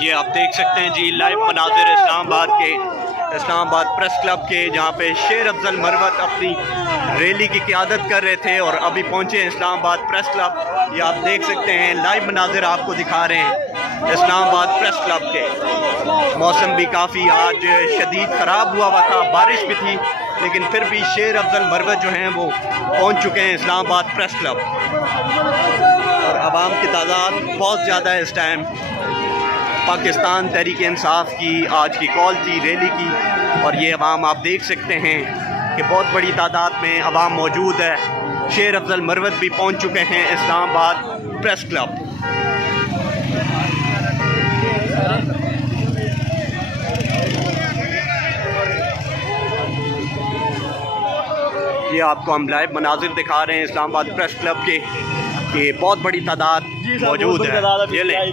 ये आप देख सकते हैं जी लाइव मनाज़िर इस्लामाबाद प्रेस क्लब के, जहाँ पे शेर अफजल मरवत अपनी रैली की क़ियादत कर रहे थे और अभी पहुँचे हैं इस्लामाबाद प्रेस क्लब। ये आप देख सकते हैं लाइव मनाज़िर आपको दिखा रहे हैं इस्लामाबाद प्रेस क्लब के। मौसम भी काफ़ी आज शदीद ख़राब हुआ था, बारिश भी थी, लेकिन फिर भी शेर अफजल मरवत जो हैं वो पहुँच चुके हैं इस्लामाबाद प्रेस क्लब। और आवाम की तादाद बहुत ज़्यादा है इस टाइम। पाकिस्तान तहरीक इंसाफ की आज की कॉल थी रैली की, और ये अवाम आप देख सकते हैं कि बहुत बड़ी तादाद में अवाम मौजूद है। शेर अफजल मरवत भी पहुंच चुके हैं इस्लामाबाद प्रेस क्लब। ये आपको हम लाइव मनाजिर दिखा रहे हैं इस्लामाबाद प्रेस क्लब के, कि बहुत बड़ी तादाद मौजूद है। ये लें,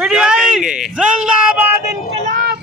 क्या कहेंगे? जिंदाबाद इनकलाब।